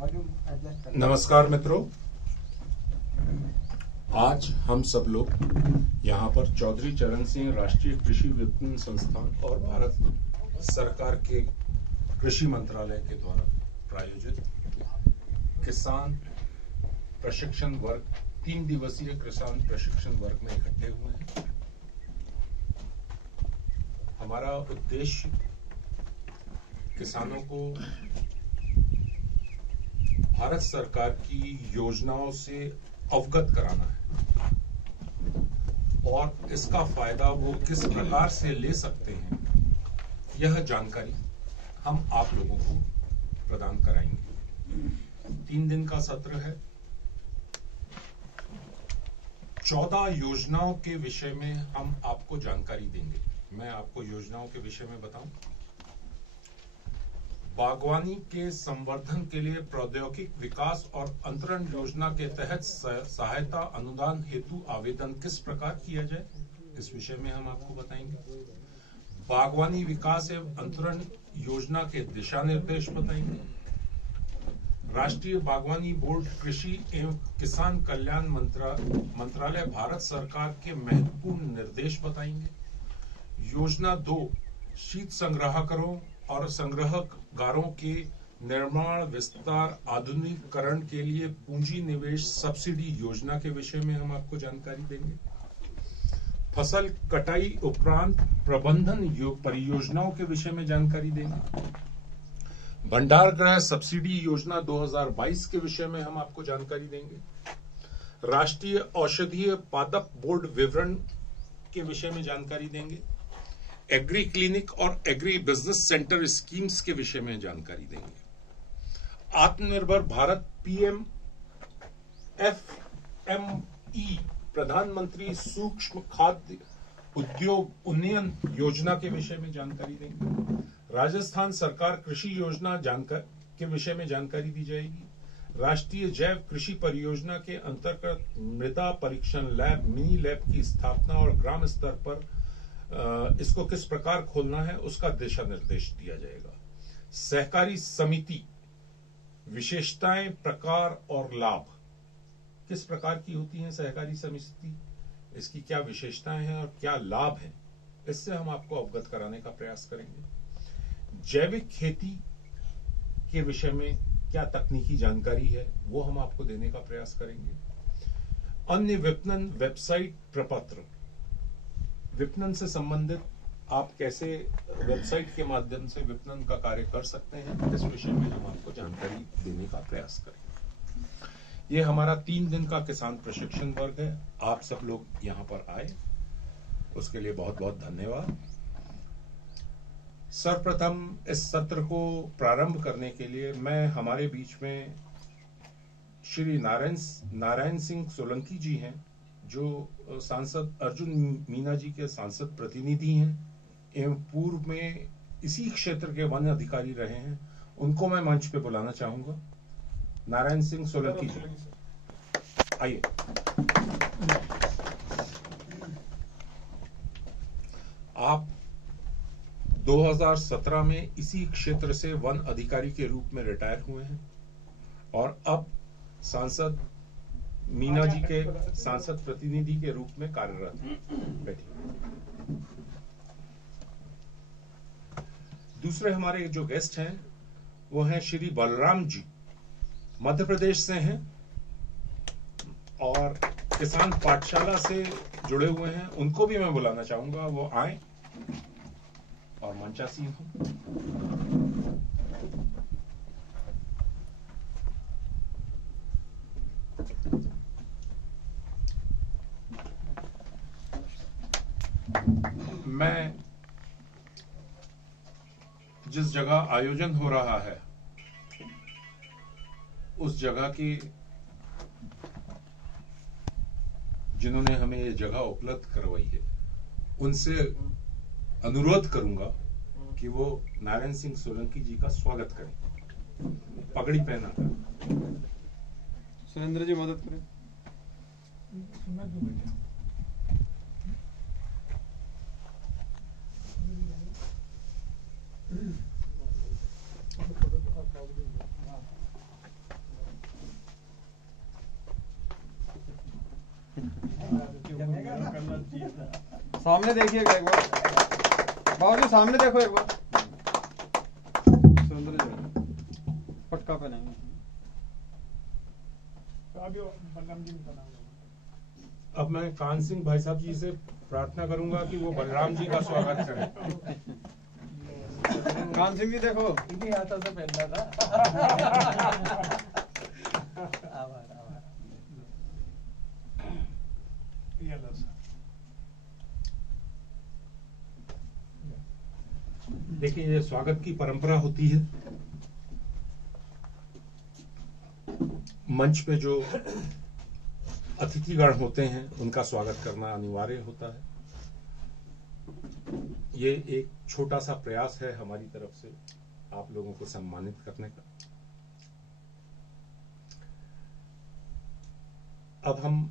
नमस्कार मित्रों, आज हम सब लोग यहाँ पर चौधरी चरण सिंह राष्ट्रीय कृषि विपणन संस्थान और भारत सरकार के कृषि मंत्रालय के द्वारा प्रायोजित किसान प्रशिक्षण वर्ग 3 दिवसीय किसान प्रशिक्षण वर्ग में इकट्ठे हुए हैं। हमारा उद्देश्य किसानों को भारत सरकार की योजनाओं से अवगत कराना है और इसका फायदा वो किस प्रकार से ले सकते हैं, यह जानकारी हम आप लोगों को प्रदान कराएंगे। 3 दिन का सत्र है। 14 योजनाओं के विषय में हम आपको जानकारी देंगे। मैं आपको योजनाओं के विषय में बताऊं। बागवानी के संवर्धन के लिए प्रौद्योगिक विकास और अंतरण योजना के तहत सहायता अनुदान हेतु आवेदन किस प्रकार किया जाए, इस विषय में हम आपको बताएंगे। बागवानी विकास एवं अंतरण योजना के दिशा निर्देश बताएंगे। राष्ट्रीय बागवानी बोर्ड कृषि एवं किसान कल्याण मंत्रालय भारत सरकार के महत्वपूर्ण निर्देश बताएंगे। योजना 2 शीत संग्राहकों और संग्रहगारों के निर्माण विस्तार आधुनिकीकरण के लिए पूंजी निवेश सब्सिडी योजना के विषय में हम आपको जानकारी देंगे। फसल कटाई उपरांत प्रबंधन परियोजनाओं के विषय में जानकारी देंगे। भंडार गृह सब्सिडी योजना 2022 के विषय में हम आपको जानकारी देंगे। राष्ट्रीय औषधीय पादप बोर्ड विवरण के विषय में जानकारी देंगे। एग्री क्लिनिक और एग्री बिजनेस सेंटर स्कीम्स के विषय में जानकारी देंगे। आत्मनिर्भर भारत पीएम एफएमई प्रधानमंत्री सूक्ष्म खाद्य उद्योग उन्नयन योजना के विषय में जानकारी देंगे। राजस्थान सरकार कृषि योजना के विषय में जानकारी दी जाएगी। राष्ट्रीय जैव कृषि परियोजना के अंतर्गत मृदा परीक्षण लैब मिनी लैब की स्थापना और ग्राम स्तर पर इसको किस प्रकार खोलना है, उसका दिशा निर्देश दिया जाएगा। सहकारी समिति विशेषताएं, प्रकार और लाभ किस प्रकार की होती हैं। सहकारी समिति, इसकी क्या विशेषताएं हैं और क्या लाभ हैं, इससे हम आपको अवगत कराने का प्रयास करेंगे। जैविक खेती के विषय में क्या तकनीकी जानकारी है, वो हम आपको देने का प्रयास करेंगे। अन्य विपणन वेबसाइट प्रपत्र, विपणन से संबंधित आप कैसे वेबसाइट के माध्यम से विपणन का कार्य कर सकते हैं, इस विषय में हम आपको जानकारी देने का प्रयास करेंगे। ये हमारा 3 दिन का किसान प्रशिक्षण वर्ग है। आप सब लोग यहाँ पर आए, उसके लिए बहुत बहुत धन्यवाद। सर्वप्रथम इस सत्र को प्रारंभ करने के लिए मैं हमारे बीच में श्री नारायण सिंह सोलंकी जी हैं, जो सांसद अर्जुन मीना जी के सांसद प्रतिनिधि हैं एवं पूर्व में इसी क्षेत्र के वन अधिकारी रहे हैं, उनको मैं मंच पे बुलाना चाहूंगा। नारायण सिंह सोलंकी जी, आइए। आप 2017 में इसी क्षेत्र से वन अधिकारी के रूप में रिटायर हुए हैं और अब सांसद मीना जी के सांसद प्रतिनिधि के रूप में कार्यरत हैं। बैठिए। दूसरे हमारे जो गेस्ट हैं वो हैं श्री बलराम जी, मध्य प्रदेश से हैं और किसान पाठशाला से जुड़े हुए हैं। उनको भी मैं बुलाना चाहूंगा, वो आए और मंचासीन हो। मैं जिस जगह आयोजन हो रहा है उस जगह की जिन्होंने हमें ये जगह उपलब्ध करवाई है, उनसे अनुरोध करूंगा कि वो नारायण सिंह सोलंकी जी का स्वागत करें, पगड़ी पहना कर। सुरेंद्र जी मदद करें। सामने देखिएगा एक बार, बाबू जी सामने देखो एक बार। सुरेंद्र जी पटका पहनाएंगे। अब मैं कान सिंह भाई साहब जी से प्रार्थना करूंगा कि वो बलराम जी का स्वागत करें। कान सिंह जी देखो, इन्हीं हाथों से पहनना था। आभार आभार। देखिए, ये स्वागत की परंपरा होती है। मंच पे जो अतिथिगण होते हैं उनका स्वागत करना अनिवार्य होता है। ये एक छोटा सा प्रयास है हमारी तरफ से आप लोगों को सम्मानित करने का। अब हम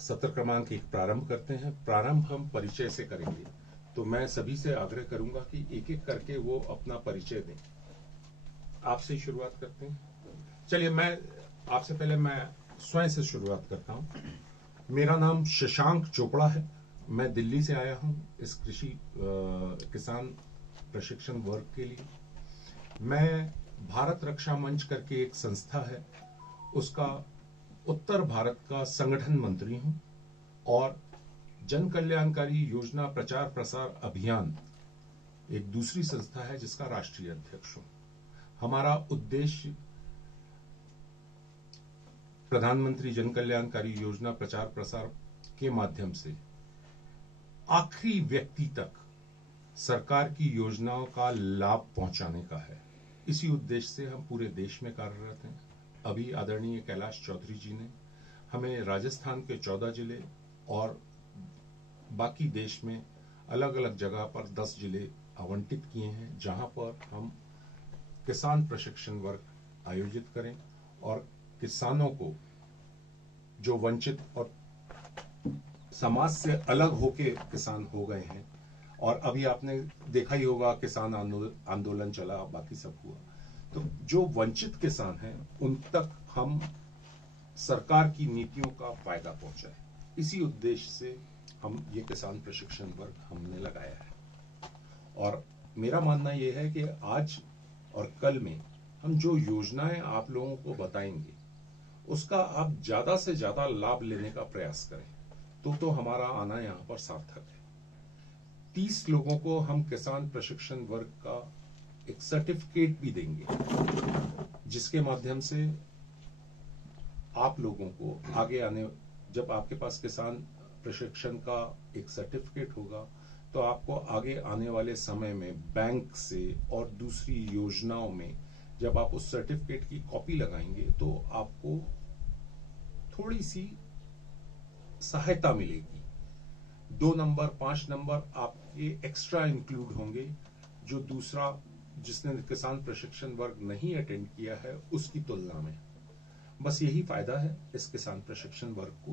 सत्र क्रमांक 1 प्रारंभ करते हैं। प्रारंभ हम परिचय से करेंगे, तो मैं सभी से आग्रह करूंगा कि एक एक करके वो अपना परिचय दें। आपसे शुरुआत करते हैं। चलिए, आपसे पहले मैं स्वयं से शुरुआत करता हूं। मेरा नाम शशांक चोपड़ा है। मैं दिल्ली से आया हूं इस कृषि किसान प्रशिक्षण वर्ग के लिए। मैं भारत रक्षा मंच करके एक संस्था है, उसका उत्तर भारत का संगठन मंत्री हूं और जन कल्याणकारी योजना प्रचार प्रसार अभियान एक दूसरी संस्था है जिसका राष्ट्रीय अध्यक्ष हूं। हमारा उद्देश्य प्रधानमंत्री जन कल्याणकारी योजना प्रचार प्रसार के माध्यम से आखिरी व्यक्ति तक सरकार की योजनाओं का लाभ पहुंचाने का है। इसी उद्देश्य से हम पूरे देश में कार्यरत हैं। अभी आदरणीय कैलाश चौधरी जी ने हमें राजस्थान के 14 जिले और बाकी देश में अलग अलग जगह पर 10 जिले आवंटित किए हैं, जहां पर हम किसान प्रशिक्षण वर्ग आयोजित करें और किसानों को जो वंचित और समाज से अलग होके किसान हो गए हैं, और अभी आपने देखा ही होगा किसान आंदोलन चला, बाकी सब हुआ, तो जो वंचित किसान हैं उन तक हम सरकार की नीतियों का फायदा पहुंचाए। इसी उद्देश्य से हम ये किसान प्रशिक्षण वर्ग हमने लगाया है। और मेरा मानना यह है कि आज और कल में हम जो योजनाएं आप लोगों को बताएंगे उसका आप ज्यादा से ज्यादा लाभ लेने का प्रयास करें, तो हमारा आना यहां पर सार्थक है। 30 लोगों को हम किसान प्रशिक्षण वर्ग का एक सर्टिफिकेट भी देंगे, जिसके माध्यम से आप लोगों को आगे आने, जब आपके पास किसान प्रशिक्षण का एक सर्टिफिकेट होगा तो आपको आगे आने वाले समय में बैंक से और दूसरी योजनाओं में जब आप उस सर्टिफिकेट की कॉपी लगाएंगे तो आपको थोड़ी सी सहायता मिलेगी। 2 नंबर 5 नंबर आपके एक्स्ट्रा इंक्लूड होंगे, जो दूसरा जिसने किसान प्रशिक्षण वर्ग नहीं अटेंड किया है उसकी तुलना में। बस यही फायदा है इस किसान प्रशिक्षण वर्ग को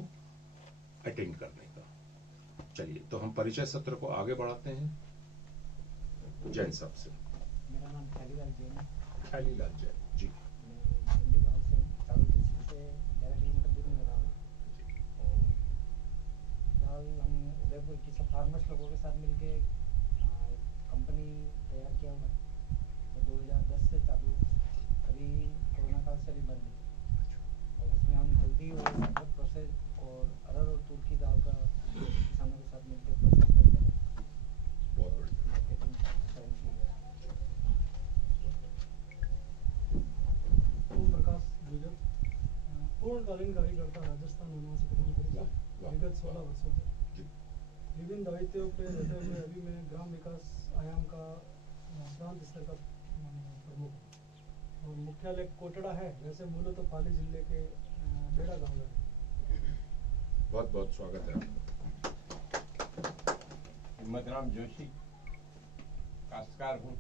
अटेंड करने का। चलिए, तो हम परिचय सत्र को आगे बढ़ाते हैं। जैन साहब से। मेरा नाम खैलीलाल जैन है। खैलीलाल जैन जी। मैं मंडी गांव से हूँ, चारों तहसील से 11 किलोमीटर दूर में रहा हूँ। और फिलहाल हम उदयपुर किसी फार्मर्स लोगों के साथ मिलके एक कंपनी तैयार किया हुआ है, तो 2010 से चालू, अभी कोरोना काल से भी बंद है। और उसमें हम हल्दी और अदरक प्रोसेस और अरहर और तूर की दाल का किसानों के साथ मिलकर प्रोसेस करते हैं। बहुत बढ़िया। मार्केटिंग करेंसी है। ओम प्रकाश गुजर, पूर्णकालीन कार्यकर्ता राजस्थान वनवासी कल्याण परिषद विगत 16 वर्षों से। विभिन्न दायित्वों पे रहते हुए अभी मैं ग्राम विकास आयाम का प्रांत स्तर का प्रमुख और मुख्यालय कोटड़ा है। वैसे मूल तो पाली जिले के बेड़ा गाँव में। बहुत बहुत स्वागत है। हिम्मतराम जोशी, काश्तकार हूँ।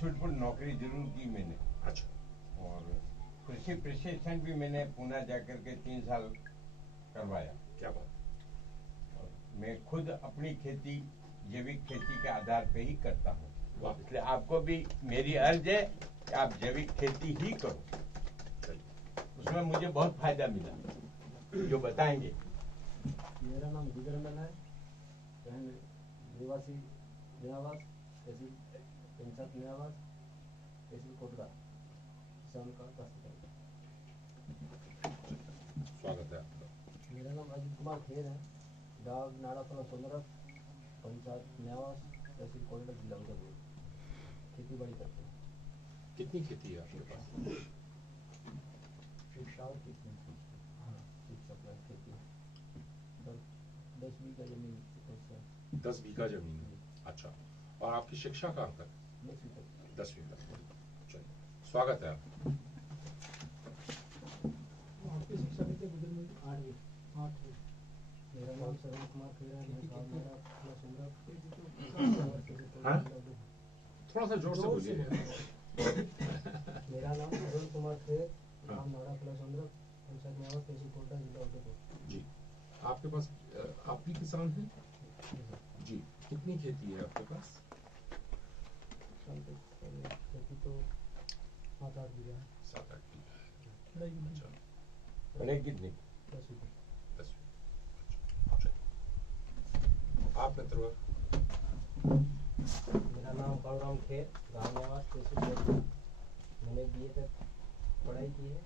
छुटपुट नौकरी जरूर की मैंने। अच्छा। और कृषि प्रशिक्षण भी मैंने पुणे जाकर के 3 साल करवाया। क्या बात। और मैं खुद अपनी खेती जैविक खेती के आधार पे ही करता हूँ, इसलिए आपको भी मेरी अर्ज है कि आप जैविक खेती ही करो। उसमें मुझे बहुत फायदा मिला, जो बताएंगे। मेरा नाम दिग्रंजन है, निवासी नयावास, तहसील पंचायत नयावास, तहसील कोटड़ा, किसान का दस्तखत। स्वागत है आपका। मेरा नाम अजीत कुमार खेर है, गाँव नाड़ापला 15, पंचायत नयावास, तहसील कोटड़ा, जिला उदयपुर। खेती बाड़ी करते हैं। कितनी खेती है आपके पास? शिक्षा और खेती। हाँ, शिक्षा प्लस खेती। 10 बीघा जमीन। 10 बीघा जमीन है। अच्छा, और आपकी शिक्षा कहाँ तक? 10वीं तक। चलिए, स्वागत है आपका। आपकी शिक्षा कितने गुजर में? 8वीं। 8वीं। मेरा नाम सरवन कुमार खेरा है, मैं गाँव मेरा अपना सुंदर। हाँ? थोड़ा सा जोर से बोलिए। मेरा नाम सरवन कुमार खेर, गाँव नाड़ा प्लस 15, पंचायत नयावास, तहसील कोटड़ा, जिला उदयपुर। जी, आपके पास आप भी किसान हैं? जी, कितनी खेती है आपके पास? खेती तो 7-8 बीघा है। 7-8 बीघा है। अच्छा, पढ़े कितने? 10 बीघा। 10। अच्छा, आप मित्र? मेरा नाम बलराम खेर, गाँव नयावास, तहसील कोटड़ा। मैंने BA तक पढ़ाई की है।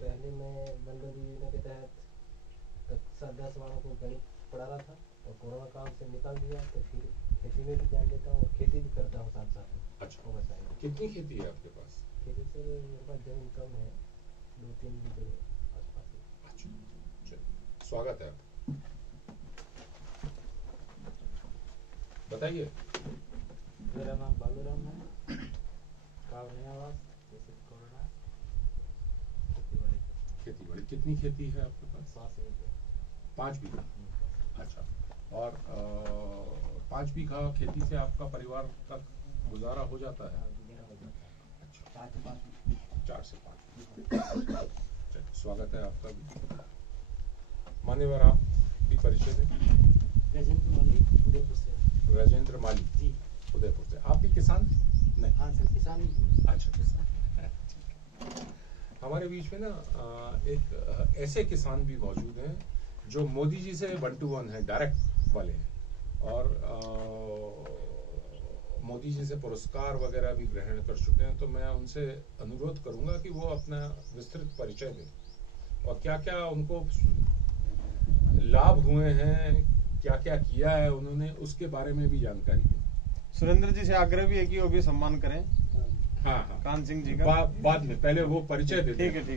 पहले मैं बंदर योजना के तहत कक्षा 10 वालों को गणित पढ़ा रहा था और कोरोना काल से निकाल दिया, तो फिर खेती में भी ध्यान देता हूँ और खेती भी करता हूँ साथ साथ में। अच्छा, व्यवसाय में। कितनी खेती है आपके पास? खेती से मेरे पास जमीन कम है, 2-3 बीघे आसपास है। अच्छा, चलिए, स्वागत है आपका। बताइए। मेरा नाम बालूराम है, गाँव नयावास, तहसील कोटड़ा, खेती बाड़ी कितनी खेती है आपके पास? 5 बीघे। 5 बीघा। अच्छा, और 5 बीघा खेती से आपका परिवार तक गुजारा हो जाता है? अच्छा, 4 से 5। स्वागत है आपका भी। मान्यवर, आप भी परिचय दें। राजेंद्र माली, उदयपुर से। राजेंद्र माली जी। उदयपुर से। आप भी किसान? नहीं। हाँ सर, किसान। अच्छा, किसान। हमारे बीच में ना एक ऐसे किसान भी मौजूद हैं जो मोदी जी से 1 to 1 है, डायरेक्ट वाले हैं, और मोदी जी से पुरस्कार वगैरह भी ग्रहण कर चुके हैं। तो मैं उनसे अनुरोध करूंगा कि वो अपना विस्तृत परिचय दें और क्या क्या उनको लाभ हुए हैं, क्या क्या किया है उन्होंने, उसके बारे में भी जानकारी दें। सुरेंद्र जी से आग्रह भी है कि वो भी सम्मान करें। हाँ, कान सिंह जी का बाद में, पहले वो परिचय दे। ठीक है,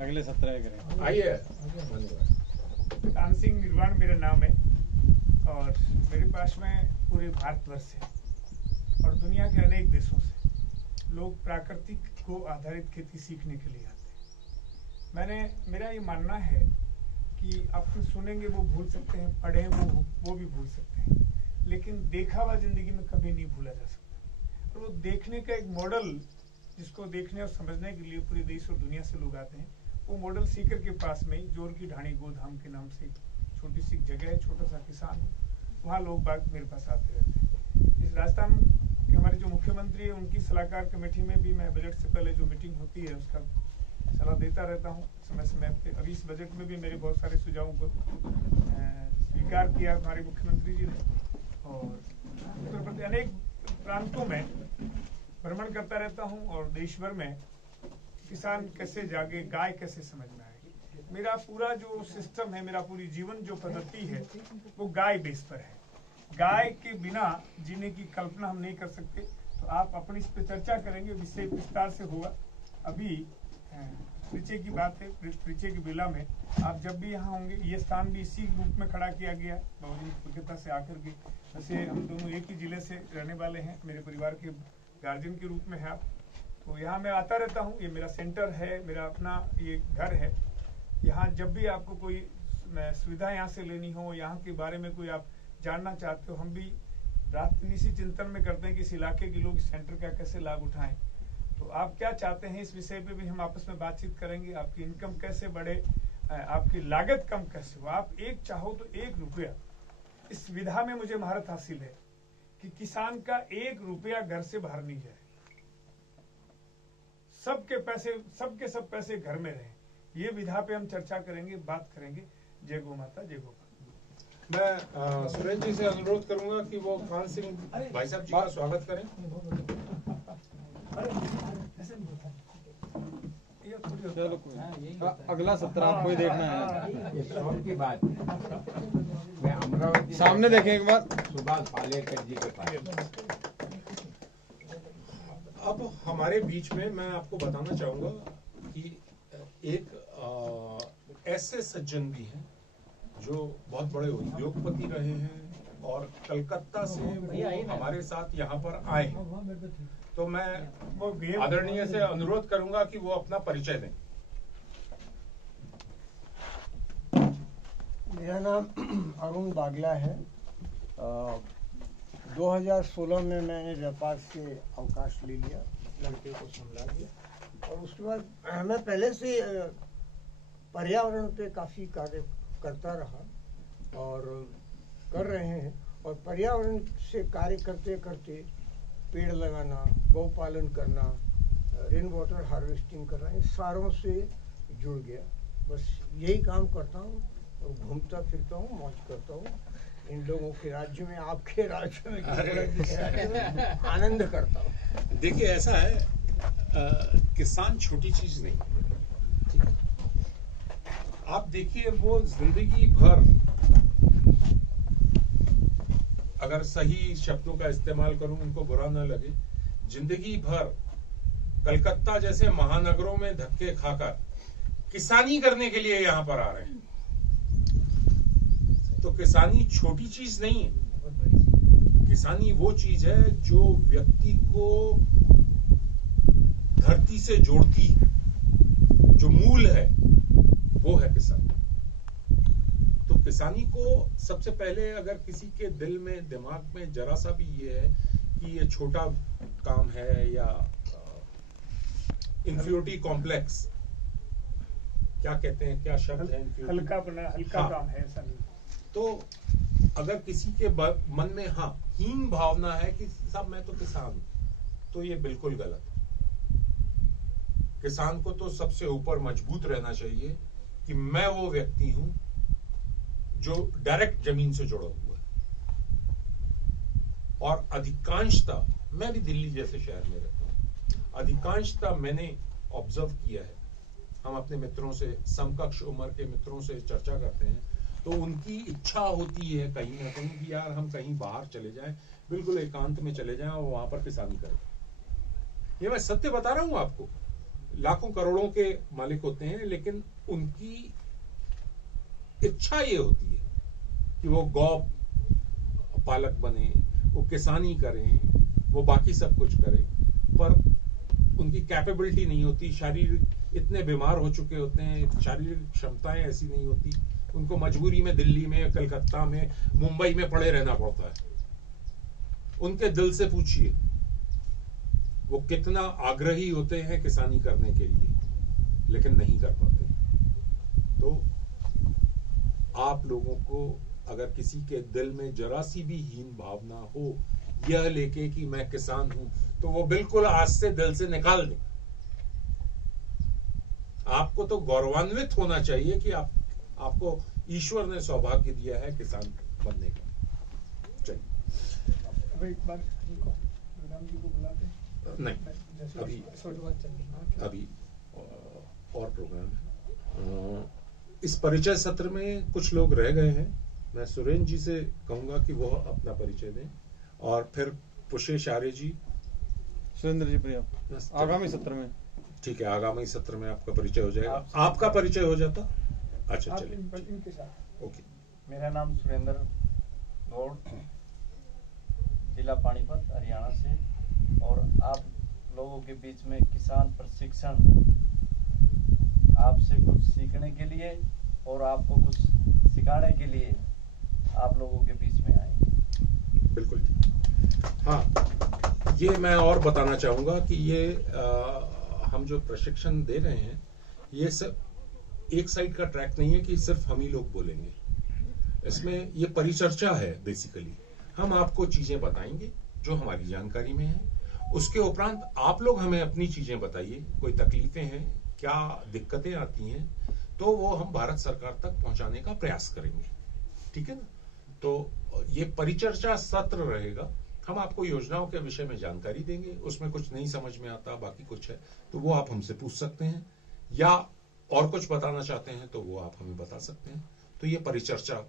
अगले सत्र में करें। आइए। कान सिंह निर्वाण मेरा नाम है और मेरे पास में पूरे भारतवर्ष से और दुनिया के अनेक देशों से लोग प्राकृतिक को आधारित खेती सीखने के लिए आते हैं। मेरा ये मानना है कि आप सुनेंगे वो भूल सकते हैं, पढ़े वो भी भूल सकते हैं, लेकिन देखा हुआ जिंदगी में कभी नहीं भूला जा सकता। और वो देखने का एक मॉडल, जिसको देखने और समझने के लिए पूरे देश और दुनिया से लोग आते हैं, वो मॉडल सीकर के पास में ही जोर की ढाणी गोधाम के नाम से छोटी सी जगह है, छोटा सा किसान है, वहाँ लोग बाग मेरे पास आते रहते हैं। इस राजस्थान के हमारे जो मुख्यमंत्री है, उनकी सलाहकार कमेटी में भी मैं बजट से पहले जो मीटिंग होती है उसका सलाह देता रहता हूँ समय समय पे। अभी इस बजट में भी मेरे बहुत सारे सुझावों को स्वीकार किया हमारे मुख्यमंत्री जी ने, और उत्तर प्रदेश अनेक प्रांतों में भ्रमण करता रहता हूँ और देश भर में किसान कैसे जागे, गाय कैसे समझ में आए। मेरा पूरा जो सिस्टम है, मेरा पूरी जीवन जो पद्धति है, वो गाय बेस पर है। गाय के बिना जीने की कल्पना हम नहीं कर सकते। तो आप अपनी इस पे चर्चा करेंगे, विषय विस्तार से होगा। अभी परिचय की बात है, परिचय की बेला में आप जब भी यहाँ होंगे, ये स्थान भी इसी रूप में खड़ा किया गया है, बहुत कोलकाता से आकर के। वैसे हम दोनों एक ही जिले से रहने वाले हैं, मेरे परिवार के गार्जियन के रूप में है आप। तो यहाँ मैं आता रहता हूँ, ये मेरा सेंटर है, मेरा अपना ये घर है। यहाँ जब भी आपको कोई सुविधा यहाँ से लेनी हो, यहाँ के बारे में कोई आप जानना चाहते हो, हम भी रात निशी चिंतन में करते हैं कि इस इलाके के लोग इस सेंटर का कैसे लाभ उठाएं। तो आप क्या चाहते हैं, इस विषय पे भी हम आपस में बातचीत करेंगे। आपकी इनकम कैसे बढ़े, आपकी लागत कम कैसे हो। आप एक चाहो तो 1 रुपया, इस विधा में मुझे महारत हासिल है कि किसान का 1 रुपया घर से बाहर नहीं जाए, सबके सब पैसे घर में रहे। ये विधा पे हम चर्चा करेंगे, बात करेंगे। जय गौ माता, जय गोपाल। मैं सुरेंद्र जी से अनुरोध करूंगा कि वो खान सिंह भाई साहब जी का स्वागत करें। चलो अगला सत्र आपको ही देखना है। ये शौक की बात है। मैं अमरावती सामने देखें एक बार। सुभाष पालेकर जी के पास। अब हमारे बीच में मैं आपको बताना चाहूंगा कि एक ऐसे सज्जन भी हैं जो बहुत बड़े उद्योगपति रहे हैं और कलकत्ता से वो हमारे साथ यहाँ पर आए हैं। तो मैं आदरणीय से अनुरोध करूंगा कि वो अपना परिचय दें। मेरा नाम अरुण बागला है। 2016 में मैंने व्यापार से अवकाश ले लिया, लड़के को संभाल दिया और उसके बाद मैं पहले से पर्यावरण पे काफ़ी कार्य करता रहा और कर रहे हैं। और पर्यावरण से कार्य करते करते पेड़ लगाना, गौ पालन करना, रेन वाटर हार्वेस्टिंग करना, इन सारों से जुड़ गया। बस यही काम करता हूँ और घूमता फिरता हूँ, मौज करता हूँ इन लोगों के राज्य में, आपके राज्य में, के राज्य में आनंद करता हूँ। देखिए ऐसा है, किसान छोटी चीज नहीं है, ठीक है। आप देखिए वो जिंदगी भर, अगर सही शब्दों का इस्तेमाल करूं उनको बुरा ना लगे, जिंदगी भर कलकत्ता जैसे महानगरों में धक्के खाकर किसानी करने के लिए यहां पर आ रहे हैं। तो किसानी छोटी चीज नहीं है। किसानी वो चीज है जो व्यक्ति को धरती से जोड़ती है, जो मूल है वो है किसानी। तो किसानी को सबसे पहले, अगर किसी के दिल में, दिमाग में जरा सा भी ये है कि ये छोटा काम है या इंफीरियरिटी कॉम्प्लेक्स, क्या कहते हैं, क्या शब्द है, हल्का हाँ, काम है, ऐसा नहीं। तो अगर किसी के मन में हीन भावना है कि साहब मैं तो किसान हूं, तो ये बिल्कुल गलत है। किसान को तो सबसे ऊपर मजबूत रहना चाहिए कि मैं वो व्यक्ति हूं जो डायरेक्ट जमीन से जुड़ा हुआ है। और अधिकांशतः, मैं भी दिल्ली जैसे शहर में रहता हूं, अधिकांशतः मैंने ऑब्जर्व किया है, हम अपने मित्रों से, समकक्ष उम्र के मित्रों से चर्चा करते हैं, तो उनकी इच्छा होती है कहीं ना कहीं कि यार हम कहीं बाहर चले जाएं, बिल्कुल एकांत में चले जाएं और वहां पर किसानी करें। ये मैं सत्य बता रहा हूं आपको। लाखों करोड़ों के मालिक होते हैं, लेकिन उनकी इच्छा ये होती है कि वो गौ पालक बने, वो किसानी करें, वो बाकी सब कुछ करें, पर उनकी कैपेबिलिटी नहीं होती, शारीरिक इतने बीमार हो चुके होते हैं, शारीरिक क्षमताएं ऐसी नहीं होती, उनको मजबूरी में दिल्ली में, कलकत्ता में, मुंबई में पड़े रहना पड़ता है। उनके दिल से पूछिए वो कितना आग्रही होते हैं किसानी करने के लिए, लेकिन नहीं कर पाते। तो आप लोगों को अगर किसी के दिल में जरा सी भी हीन भावना हो यह लेके कि मैं किसान हूं, तो वो बिल्कुल आज से दिल से निकाल दें। आपको तो गौरवान्वित होना चाहिए कि आपको ईश्वर ने सौभाग्य दिया है किसान बनने का। चलिए एक बार राम जी को बुलाते हैं। नहीं, अभी और प्रोग्राम है। इस परिचय सत्र में कुछ लोग रह गए हैं। मैं सुरेंद्र जी से कहूंगा कि वो अपना परिचय दें और फिर पुष्पेश आर्य जी, सुरेंद्र जी प्रिया आगामी सत्र में। ठीक है, आगामी सत्र में आपका परिचय हो जाएगा। आपका परिचय हो जाता? अच्छा चलिए, ओके। मेरा नाम सुरेंद्र गौड़, जिला पानीपत, हरियाणा से, और आप लोगों के बीच में किसान प्रशिक्षण, आपसे कुछ सीखने के लिए और आपको कुछ सिखाने के लिए आप लोगों के बीच में आए। बिल्कुल ठीक। हाँ, ये मैं और बताना चाहूंगा कि ये हम जो प्रशिक्षण दे रहे हैं, ये सिर्फ एक साइड का ट्रैक नहीं है कि सिर्फ हम ही लोग बोलेंगे। इसमें ये परिचर्चा है। बेसिकली हम आपको चीजें बताएंगे जो हमारी जानकारी में है, उसके उपरांत आप लोग हमें अपनी चीजें बताइए। कोई तकलीफें हैं, क्या दिक्कतें आती हैं, तो वो हम भारत सरकार तक पहुंचाने का प्रयास करेंगे। ठीक है ना? तो ये परिचर्चा सत्र रहेगा। हम आपको योजनाओं के विषय में जानकारी देंगे, उसमें कुछ नहीं समझ में आता, बाकी कुछ है तो वो आप हमसे पूछ सकते हैं, या और कुछ बताना चाहते हैं तो वो आप हमें बता सकते हैं। तो ये परिचर्चा